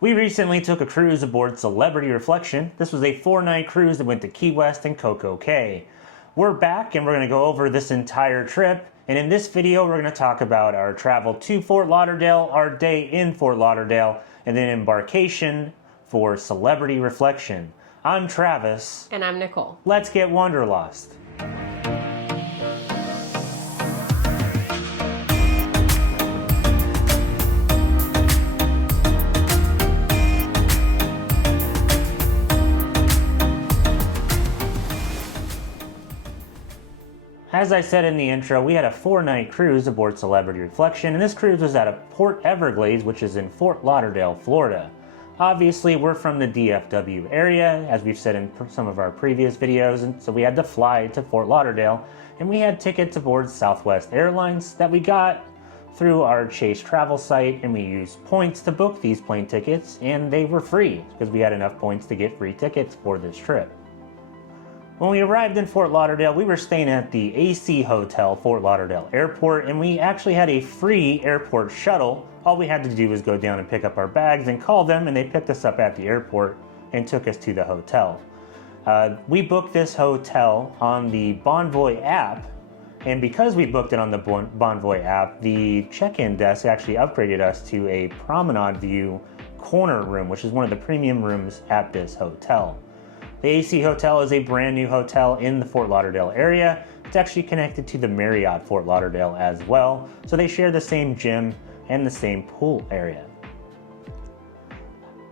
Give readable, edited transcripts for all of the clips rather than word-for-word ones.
We recently took a cruise aboard Celebrity Reflection. This was a 4-night cruise that went to Key West and Coco Cay. We're back and we're going to go over this entire trip. And in this video, we're going to talk about our travel to Fort Lauderdale, our day in Fort Lauderdale, and then embarkation for Celebrity Reflection. I'm Travis. And I'm Nicole. Let's get wanderlost. As I said in the intro, we had a 4-night cruise aboard Celebrity Reflection, and this cruise was out of Port Everglades, which is in Fort Lauderdale, Florida. Obviously, we're from the DFW area, as we've said in some of our previous videos, and so we had to fly to Fort Lauderdale, and we had tickets aboard Southwest Airlines that we got through our Chase travel site, and we used points to book these plane tickets, and they were free because we had enough points to get free tickets for this trip. When we arrived in Fort Lauderdale, we were staying at the AC Hotel, Fort Lauderdale Airport, and we actually had a free airport shuttle. All we had to do was go down and pick up our bags and call them, and they picked us up at the airport and took us to the hotel. We booked this hotel on the Bonvoy app, and because we booked it on the Bonvoy app, the check-in desk actually upgraded us to a promenade view corner room, which is one of the premium rooms at this hotel. The AC Hotel is a brand new hotel in the Fort Lauderdale area. It's actually connected to the Marriott Fort Lauderdale as well, so they share the same gym and the same pool area.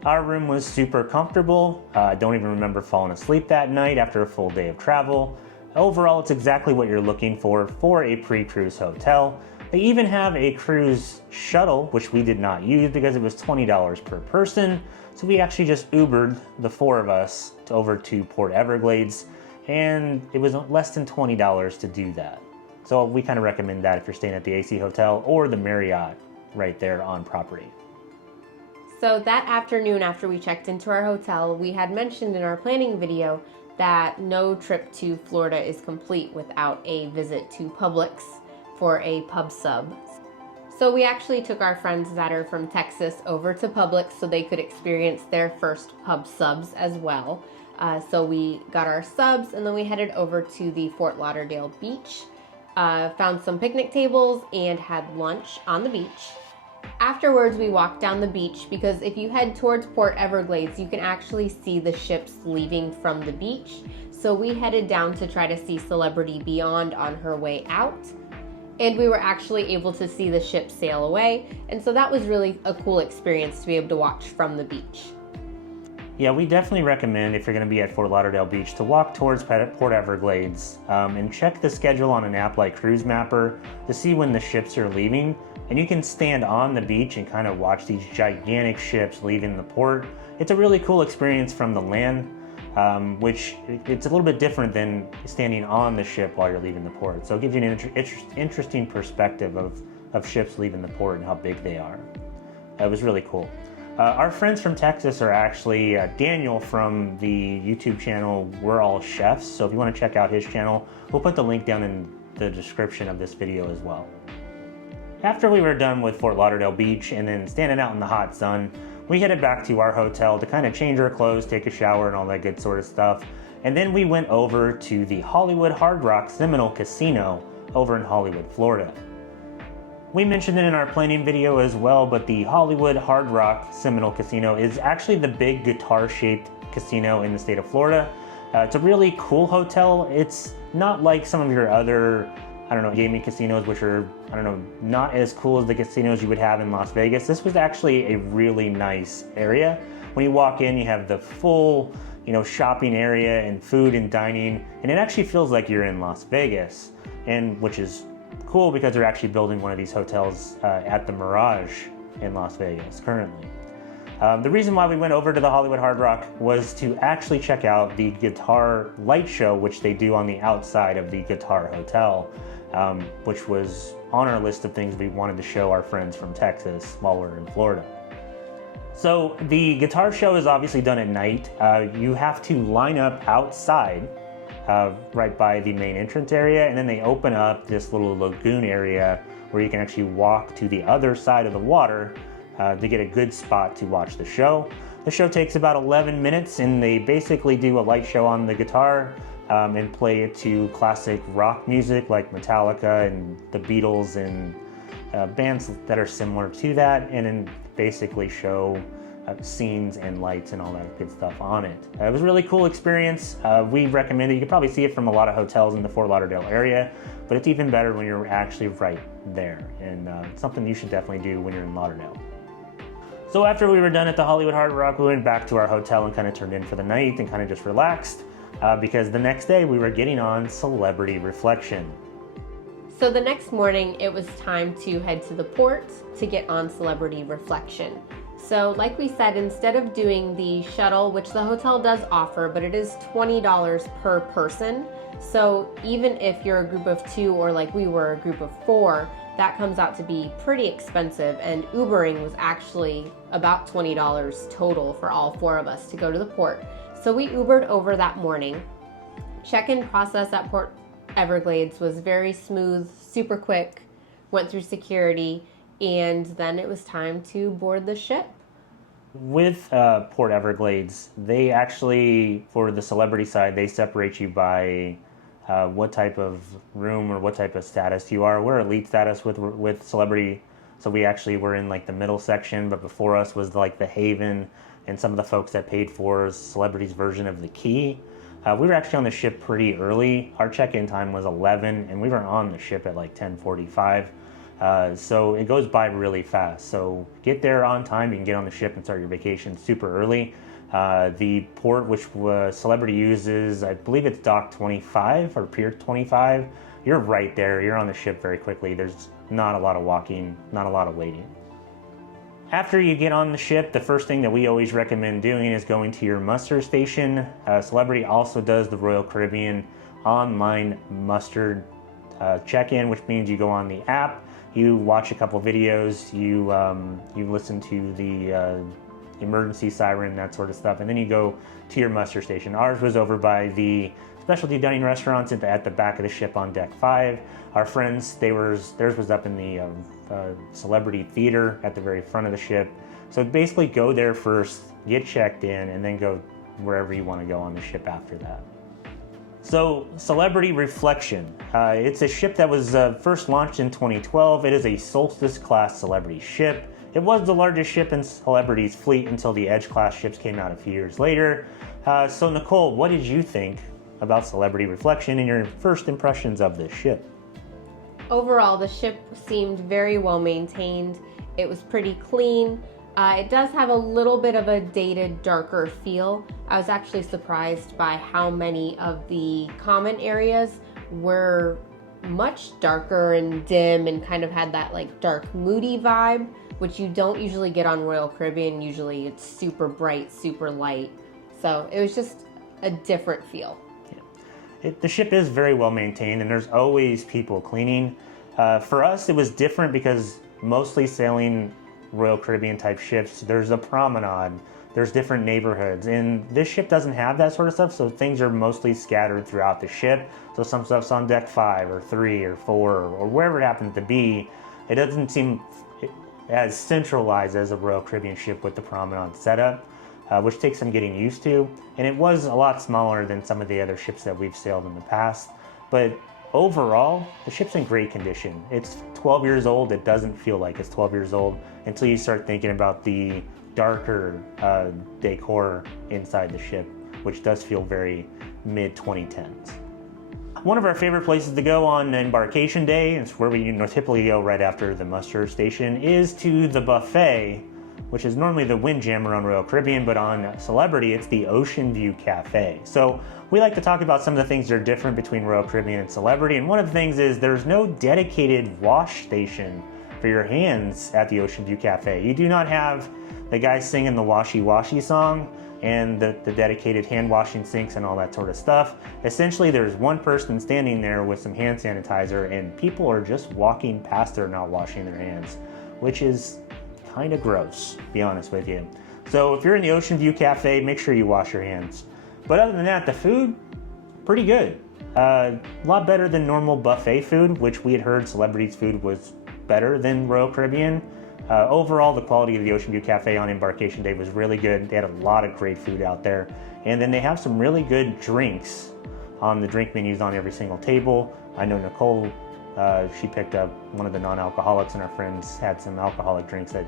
Our room was super comfortable. I don't even remember falling asleep that night after a full day of travel. Overall, it's exactly what you're looking for a pre-cruise hotel. They even have a cruise shuttle, which we did not use because it was $20 per person. So we actually just Ubered the 4 of us over to Port Everglades, and it was less than $20 to do that. So we kind of recommend that if you're staying at the AC Hotel or the Marriott right there on property. So that afternoon after we checked into our hotel, we had mentioned in our planning video that no trip to Florida is complete without a visit to Publix for a pub sub. So we actually took our friends that are from Texas over to Publix so they could experience their first pub subs as well. So we got our subs and then we headed over to the Fort Lauderdale beach, found some picnic tables and had lunch on the beach. Afterwards, we walked down the beach because if you head towards Port Everglades, you can actually see the ships leaving from the beach. So we headed down to try to see Celebrity Beyond on her way out. And we were actually able to see the ship sail away. And so that was really a cool experience to be able to watch from the beach. Yeah, we definitely recommend if you're going to be at Fort Lauderdale Beach to walk towards Port Everglades and check the schedule on an app like Cruise Mapper to see when the ships are leaving. And you can stand on the beach and kind of watch these gigantic ships leaving the port. It's a really cool experience from the land, which it's a little bit different than standing on the ship while you're leaving the port. So it gives you an interesting perspective of ships leaving the port and how big they are. It was really cool. Our friends from Texas are actually Daniel from the YouTube channel We're All Chefs. So if you want to check out his channel, we'll put the link down in the description of this video as well. After we were done with Fort Lauderdale Beach and then standing out in the hot sun, we headed back to our hotel to kind of change our clothes, take a shower, and all that good sort of stuff. And then we went over to the Hollywood Hard Rock Seminole Casino over in Hollywood, Florida. We mentioned it in our planning video as well, but the Hollywood Hard Rock Seminole Casino is actually the big guitar-shaped casino in the state of Florida. It's a really cool hotel. It's not like some of your other gaming casinos, which are, not as cool as the casinos you would have in Las Vegas. This was actually a really nice area. When you walk in, you have the full, shopping area and food and dining, and it actually feels like you're in Las Vegas, and which is cool because they're actually building one of these hotels at the Mirage in Las Vegas currently. The reason why we went over to the Hollywood Hard Rock was to actually check out the guitar light show, which they do on the outside of the Guitar Hotel, which was on our list of things we wanted to show our friends from Texas while we're in Florida. So the guitar show is obviously done at night. You have to line up outside right by the main entrance area, and then they open up this little lagoon area where you can actually walk to the other side of the water to get a good spot to watch the show. The show takes about 11 minutes, and they basically do a light show on the guitar and play it to classic rock music like Metallica and the Beatles and bands that are similar to that, and then basically show scenes and lights and all that good stuff on it. It was a really cool experience. We recommend it. You can probably see it from a lot of hotels in the Fort Lauderdale area, but it's even better when you're actually right there, and it's something you should definitely do when you're in Lauderdale. So after we were done at the Hollywood Hard Rock, we went back to our hotel and kind of turned in for the night and kind of just relaxed because the next day we were getting on Celebrity Reflection. So the next morning, it was time to head to the port to get on Celebrity Reflection. So like we said, instead of doing the shuttle, which the hotel does offer, but it is $20 per person. So even if you're a group of 2 or like we were a group of 4, that comes out to be pretty expensive. And Ubering was actually about $20 total for all 4 of us to go to the port. So we Ubered over that morning. Check-in process at Port Everglades was very smooth, super quick, went through security, and then it was time to board the ship. With Port Everglades, they actually, for the celebrity side, they separate you by what type of room or what type of status you are. We're elite status with celebrity, so we actually were in like the middle section, but before us was like the Haven and some of the folks that paid for celebrity's version of the Key. We were actually on the ship pretty early. Our check-in time was 11, and we were on the ship at like 10:45. So it goes by really fast. So get there on time. You can get on the ship and start your vacation super early. The port which Celebrity uses, I believe it's dock 25 or pier 25. You're right there. You're on the ship very quickly. There's not a lot of walking, not a lot of waiting. After you get on the ship, the first thing that we always recommend doing is going to your muster station. Celebrity also does the Royal Caribbean online muster check-in, which means you go on the app, you watch a couple videos, you listen to the emergency siren, that sort of stuff, and then you go to your muster station. Ours was over by the specialty dining restaurants at the back of the ship on deck 5. Our friends, theirs was up in the Celebrity Theater at the very front of the ship. So basically go there first, get checked in, and then go wherever you want to go on the ship after that. So Celebrity Reflection, it's a ship that was first launched in 2012. It is a Solstice-Class celebrity ship. It was the largest ship in Celebrity's fleet until the Edge-class ships came out a few years later. So Nicole, what did you think about Celebrity Reflection and your first impressions of this ship? Overall, the ship seemed very well maintained. It was pretty clean. It does have a little bit of a dated, darker feel. I was actually surprised by how many of the common areas were much darker and dim and kind of had that like dark, moody vibe, which you don't usually get on Royal Caribbean. Usually it's super bright, super light. So it was just a different feel. The ship is very well maintained, and there's always people cleaning. For us, it was different because mostly sailing Royal Caribbean type ships, there's a promenade, there's different neighborhoods, and this ship doesn't have that sort of stuff, so things are mostly scattered throughout the ship. So some stuff's on deck 5 or 3 or 4 or wherever it happens to be. It doesn't seem as centralized as a Royal Caribbean ship with the promenade setup. Which takes some getting used to, and it was a lot smaller than some of the other ships that we've sailed in the past. But overall, the ship's in great condition. It's 12 years old. It doesn't feel like it's 12 years old until you start thinking about the darker decor inside the ship, which does feel very mid-2010s. One of our favorite places to go on Embarkation Day, it's where we typically go right after the muster station, is to the buffet, which is normally the Windjammer on Royal Caribbean, but on Celebrity, it's the Ocean View Cafe. So we like to talk about some of the things that are different between Royal Caribbean and Celebrity, and one of the things is there's no dedicated wash station for your hands at the Ocean View Cafe. You do not have the guys singing the Washy Washy song and the dedicated hand washing sinks and all that sort of stuff. Essentially, there's one person standing there with some hand sanitizer, and people are just walking past there not washing their hands, which is kind of gross, to be honest with you. So if you're in the Ocean View Cafe, make sure you wash your hands. But other than that, the food, pretty good. A lot better than normal buffet food, which we had heard Celebrity's food was better than Royal Caribbean. Overall, the quality of the Ocean View Cafe on Embarkation Day was really good. They had a lot of great food out there. And then they have some really good drinks on the drink menus on every single table. I know Nicole, she picked up one of the non-alcoholics, and our friends had some alcoholic drinks that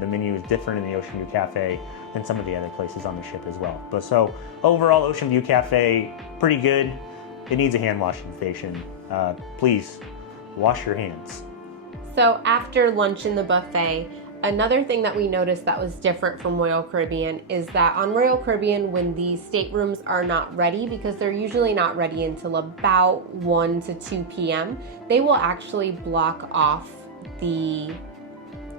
the menu is different in the Ocean View Cafe than some of the other places on the ship as well. But so overall, Ocean View Cafe, pretty good. It needs a hand washing station. Please wash your hands. So after lunch in the buffet, another thing that we noticed that was different from Royal Caribbean is that on Royal Caribbean, when the staterooms are not ready, because they're usually not ready until about 1 to 2 p.m., they will actually block off the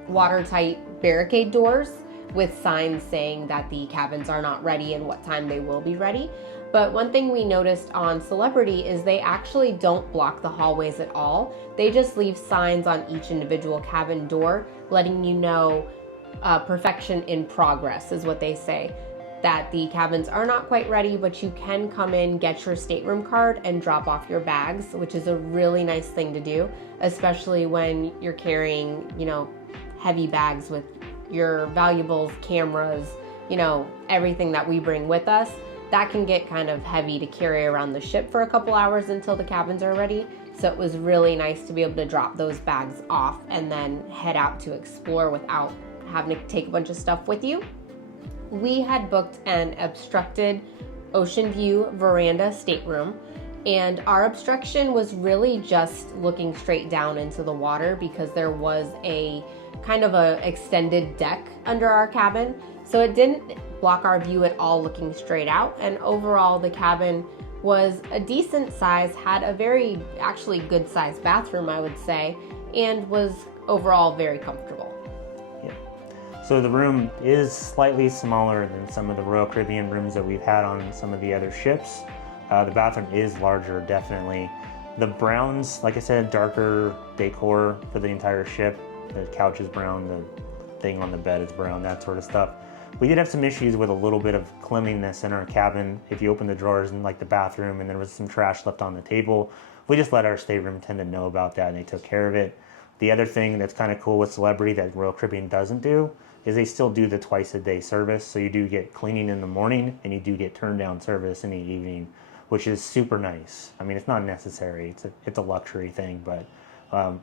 watertight barricade doors with signs saying that the cabins are not ready and what time they will be ready. But one thing we noticed on Celebrity is they actually don't block the hallways at all. They just leave signs on each individual cabin door letting you know perfection in progress is what they say. That the cabins are not quite ready, but you can come in, get your stateroom card, and drop off your bags, which is a really nice thing to do, especially when you're carrying, heavy bags with your valuables, cameras, everything that we bring with us. That can get kind of heavy to carry around the ship for a couple hours until the cabins are ready. So it was really nice to be able to drop those bags off and then head out to explore without having to take a bunch of stuff with you. We had booked an obstructed ocean view veranda stateroom, and our obstruction was really just looking straight down into the water because there was a kind of a extended deck under our cabin. So it didn't block our view at all looking straight out, and overall the cabin was a decent size, had a very actually good sized bathroom, I would say, and was overall very comfortable. Yeah. So the room is slightly smaller than some of the Royal Caribbean rooms that we've had on some of the other ships. The bathroom is larger, definitely. The browns, like I said, darker decor for the entire ship. The couch is brown, the thing on the bed is brown, that sort of stuff. We did have some issues with a little bit of cleanliness in our cabin. If you open the drawers in like the bathroom and there was some trash left on the table, we just let our stateroom attendant know about that and they took care of it. The other thing that's kind of cool with Celebrity that Royal Caribbean doesn't do is they still do the twice a day service. So you do get cleaning in the morning and you do get turn down service in the evening, which is super nice. I mean, it's not necessary. It's a luxury thing, but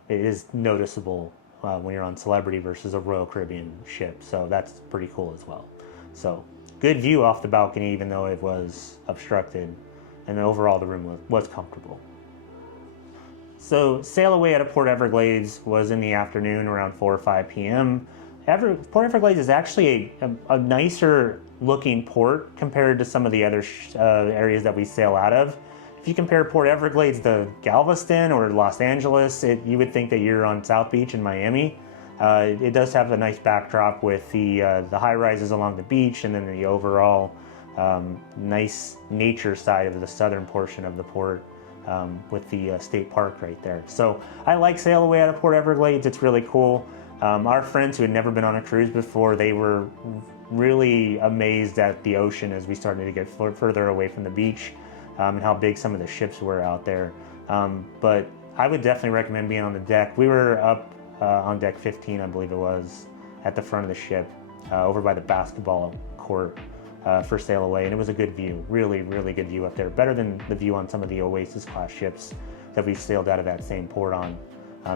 it is noticeable when you're on Celebrity versus a Royal Caribbean ship. So that's pretty cool as well. So good view off the balcony, even though it was obstructed. And overall, the room was comfortable. So sail away out of Port Everglades was in the afternoon around 4 or 5 p.m. Port Everglades is actually a nicer looking port compared to some of the other areas that we sail out of. If you compare Port Everglades to Galveston or Los Angeles, you would think that you're on South Beach in Miami. It does have a nice backdrop with the high rises along the beach and then the overall nice nature side of the southern portion of the port with the state park right there. So I like sail away out of Port Everglades. It's really cool. Our friends who had never been on a cruise before, they were really amazed at the ocean as we started to get further away from the beach. And how big some of the ships were out there. But I would definitely recommend being on the deck. We were up on deck 15, I believe it was, at the front of the ship, over by the basketball court for sail away, and it was a good view, really, really good view up there. Better than the view on some of the Oasis-class ships that we've sailed out of that same port on,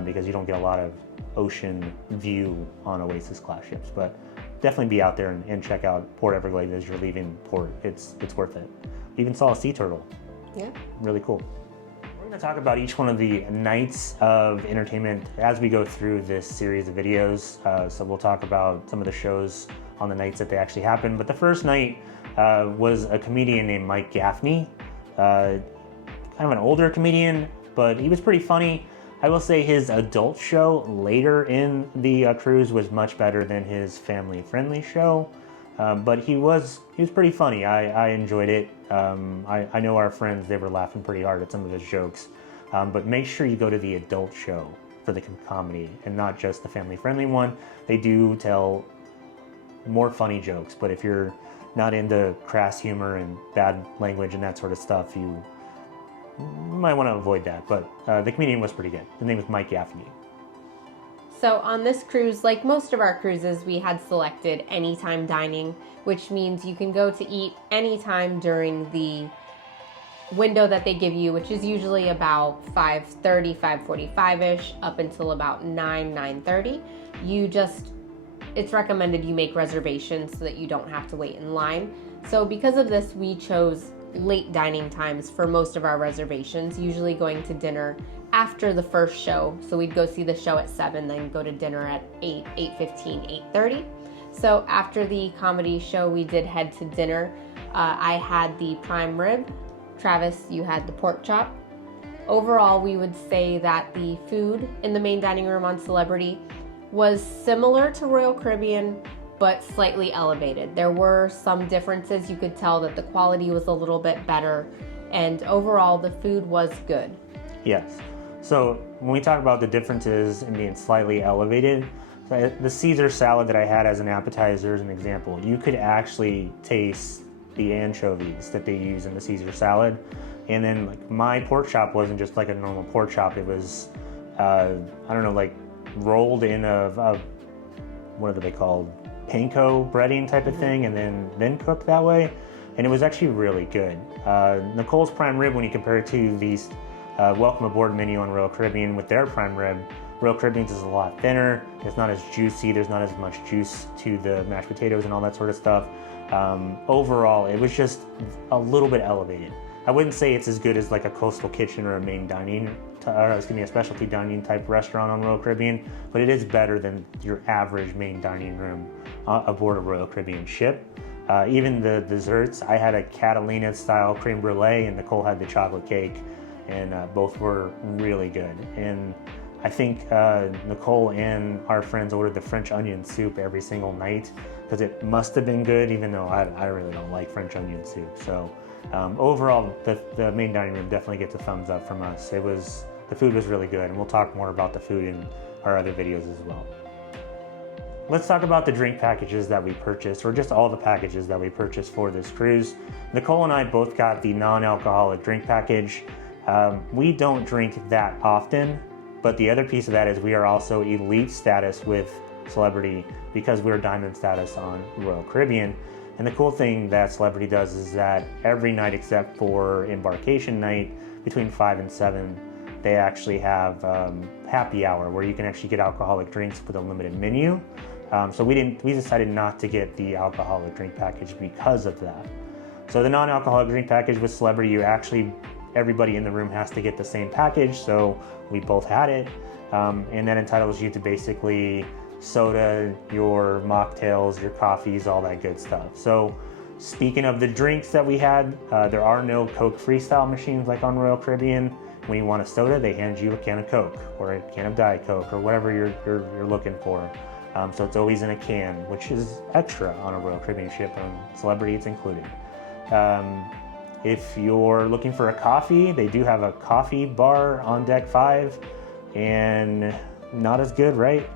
because you don't get a lot of ocean view on Oasis-class ships. But definitely be out there and check out Port Everglades as you're leaving port. It's worth it. Even saw a sea turtle. Yeah. Really cool. We're going to talk about each one of the nights of entertainment as we go through this series of videos. So we'll talk about some of the shows on the nights that they actually happen. But the first night was a comedian named Mike Gaffney. Kind of an older comedian, but he was pretty funny. I will say his adult show later in the cruise was much better than his family-friendly show. But he was pretty funny. I enjoyed it. I know our friends, they were laughing pretty hard at some of his jokes. But make sure you go to the adult show for the comedy and not just the family-friendly one. They do tell more funny jokes, but if you're not into crass humor and bad language and that sort of stuff, you might want to avoid that. But the comedian was pretty good. His name was Mike Gaffney. So on this cruise, like most of our cruises, we had selected anytime dining, which means you can go to eat anytime during the window that they give you, which is usually about 5:30, 5:45-ish, up until about 9:30. It's recommended you make reservations so that you don't have to wait in line. So because of this, we chose late dining times for most of our reservations, usually going to dinner after the first show. So we'd go see the show at 7, then go to dinner at 8, 8:15, 8:30. So after the comedy show, we did head to dinner. I had the prime rib. Travis, you had the pork chop. Overall, we would say that the food in the main dining room on Celebrity was similar to Royal Caribbean, but slightly elevated. There were some differences. You could tell that the quality was a little bit better, and overall, the food was good. Yes. So when we talk about the differences in being slightly elevated, the Caesar salad that I had as an appetizer, as an example, you could actually taste the anchovies that they use in the Caesar salad. And then like my pork chop wasn't just like a normal pork chop. It was, like rolled in a what are they called? Panko breading type of thing, and then cooked that way. And it was actually really good. Nicole's prime rib, when you compare it to these welcome aboard menu on Royal Caribbean with their prime rib, Royal Caribbean's is a lot thinner. It's not as juicy. There's not as much juice to the mashed potatoes and all that sort of stuff. Overall, it was just a little bit elevated. I wouldn't say it's as good as like a coastal kitchen or a main dining, a specialty dining type restaurant on Royal Caribbean, but it is better than your average main dining room aboard a Royal Caribbean ship. Even the desserts, I had a Catalina style creme brulee and Nicole had the chocolate cake, and both were really good. And I think Nicole and our friends ordered the French onion soup every single night because it must have been good, even though I really don't like French onion soup. So overall, the main dining room definitely gets a thumbs up from us. The food was really good, and we'll talk more about the food in our other videos as well. Let's talk about the drink packages that we purchased, or just all the packages that we purchased for this cruise. Nicole and I both got the non-alcoholic drink package. We don't drink that often, but the other piece of that is we are also elite status with Celebrity because we're diamond status on Royal Caribbean. And the cool thing that Celebrity does is that every night except for Embarkation night between 5 and 7, they actually have happy hour where you can actually get alcoholic drinks with a limited menu. So we decided not to get the alcoholic drink package because of that. So the non-alcoholic drink package with Celebrity, everybody in the room has to get the same package, so we both had it. And that entitles you to basically soda, your mocktails, your coffees, all that good stuff. So speaking of the drinks that we had, there are no Coke Freestyle machines like on Royal Caribbean. When you want a soda, they hand you a can of Coke or a can of Diet Coke or whatever you're looking for. So it's always in a can, which is extra on a Royal Caribbean ship. On Celebrity, it's included. If you're looking for a coffee, they do have a coffee bar on deck 5, and not as good, right?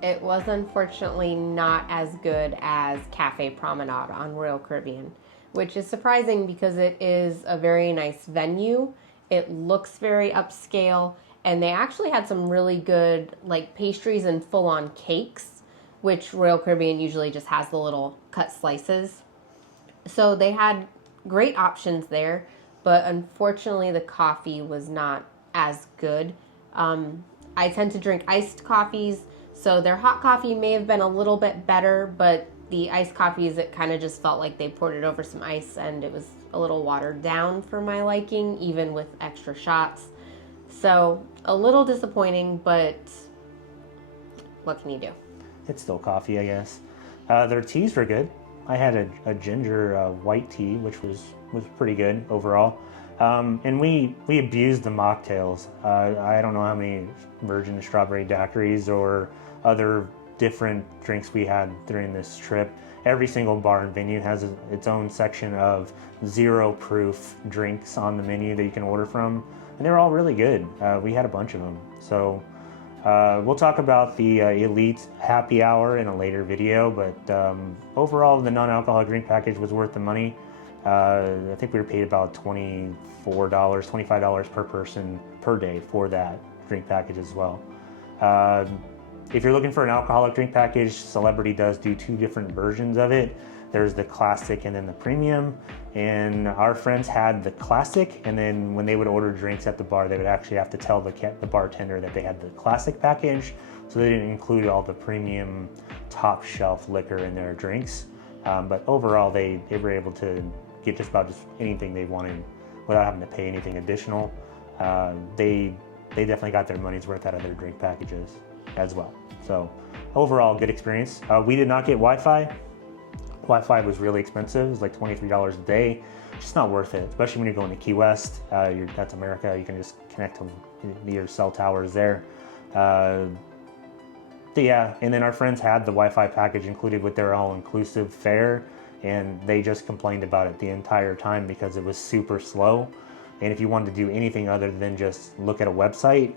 It was unfortunately not as good as Cafe Promenade on Royal Caribbean, which is surprising because it is a very nice venue. It looks very upscale, and they actually had some really good like pastries and full-on cakes, which Royal Caribbean usually just has the little cut slices. So they had great options there, but unfortunately the coffee was not as good. I tend to drink iced coffees, so their hot coffee may have been a little bit better, but the iced coffees, it kind of just felt like they poured it over some ice and it was a little watered down for my liking, even with extra shots. So a little disappointing, but what can you do? It's still coffee, I guess. Their teas were good. I had a ginger white tea, which was pretty good overall. And we abused the mocktails. I don't know how many virgin strawberry daiquiris or other different drinks we had during this trip. Every single bar and venue has its own section of 0 proof drinks on the menu that you can order from, and they were all really good. We had a bunch of them. So we'll talk about the elite happy hour in a later video, but overall the non-alcoholic drink package was worth the money. I think we were paid about $24, $25 per person per day for that drink package as well. If you're looking for an alcoholic drink package, Celebrity does do 2 different versions of it. There's the classic and then the premium. And our friends had the classic, and then when they would order drinks at the bar, they would actually have to tell the bartender that they had the classic package, so they didn't include all the premium top shelf liquor in their drinks. But overall, they were able to get just about anything they wanted without having to pay anything additional. They definitely got their money's worth out of their drink packages as well. So overall, good experience. We did not get Wi-Fi. Wi-Fi was really expensive. It was like $23 a day. Just not worth it, especially when you're going to Key West. That's America. You can just connect to your cell towers there. Yeah, and then our friends had the Wi-Fi package included with their all-inclusive fare, and they just complained about it the entire time because it was super slow. And if you wanted to do anything other than just look at a website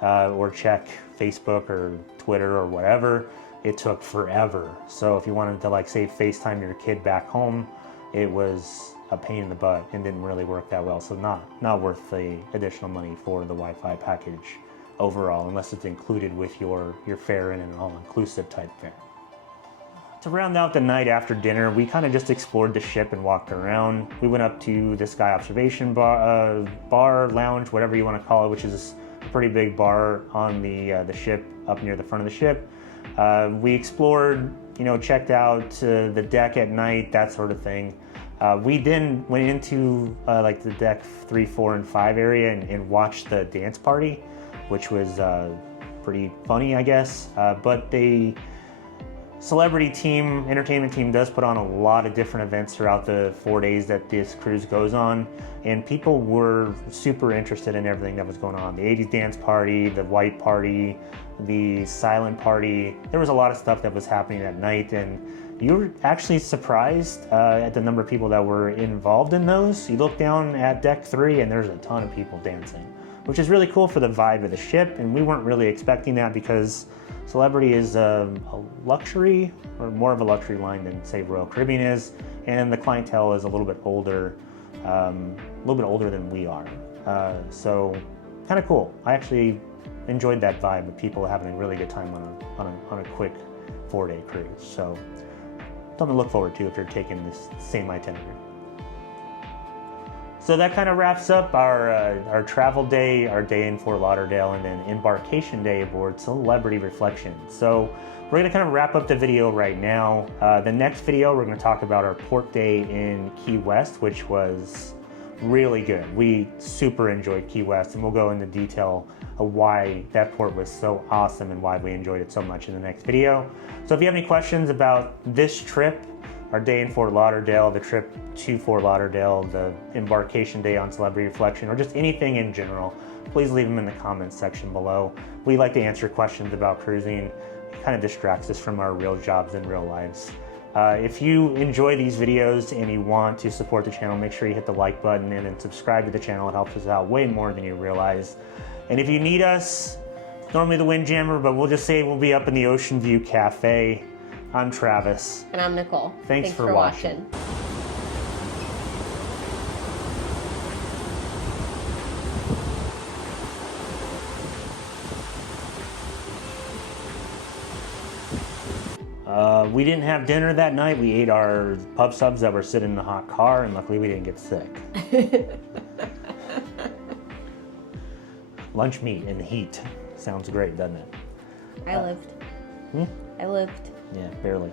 or check Facebook or Twitter or whatever, it took forever. So if you wanted to, like, say, FaceTime your kid back home, it was a pain in the butt and didn't really work that well. So not worth the additional money for the Wi-Fi package overall, unless it's included with your fare in an all-inclusive type fare. To round out the night after dinner, we kind of just explored the ship and walked around. We went up to the Sky Observation bar, lounge, whatever you want to call it, which is a pretty big bar on the ship, up near the front of the ship. We explored, checked out the deck at night, that sort of thing. We then went into like the deck 3, 4, and 5 area and watched the dance party, which was pretty funny, I guess. But the Celebrity team, entertainment team, does put on a lot of different events throughout the 4 days that this cruise goes on, and people were super interested in everything that was going on. The 80s dance party, the white party, the silent party. There was a lot of stuff that was happening at night, and you were actually surprised at the number of people that were involved in those. You look down at deck 3 and there's a ton of people dancing, which is really cool for the vibe of the ship, and we weren't really expecting that because Celebrity is a luxury, or more of a luxury line than, say, Royal Caribbean is, and the clientele is a little bit older than we are. So kind of cool. I actually enjoyed that vibe of people having a really good time on a quick 4-day cruise. So something to look forward to if you're taking this same itinerary. So that kind of wraps up our travel day, our day in Fort Lauderdale, and then embarkation day aboard Celebrity Reflection. So we're gonna kind of wrap up the video right now. The next video, we're gonna talk about our port day in Key West, which was really good. We super enjoyed Key West, and we'll go into detail of why that port was so awesome and why we enjoyed it so much in the next video. So if you have any questions about this trip, our day in Fort Lauderdale, the trip to Fort Lauderdale, the embarkation day on Celebrity Reflection, or just anything in general, please leave them in the comments section below. We like to answer questions about cruising. It kind of distracts us from our real jobs and real lives. If you enjoy these videos and you want to support the channel, make sure you hit the like button and then subscribe to the channel. It helps us out way more than you realize. And if you need us, normally the Windjammer, but we'll just say we'll be up in the Ocean View Cafe. I'm Travis. And I'm Nicole. Thanks for watching. We didn't have dinner that night. We ate our pub subs that were sitting in the hot car, and luckily we didn't get sick. Lunch meat in the heat. Sounds great, doesn't it? I lived. I lived. Yeah, barely.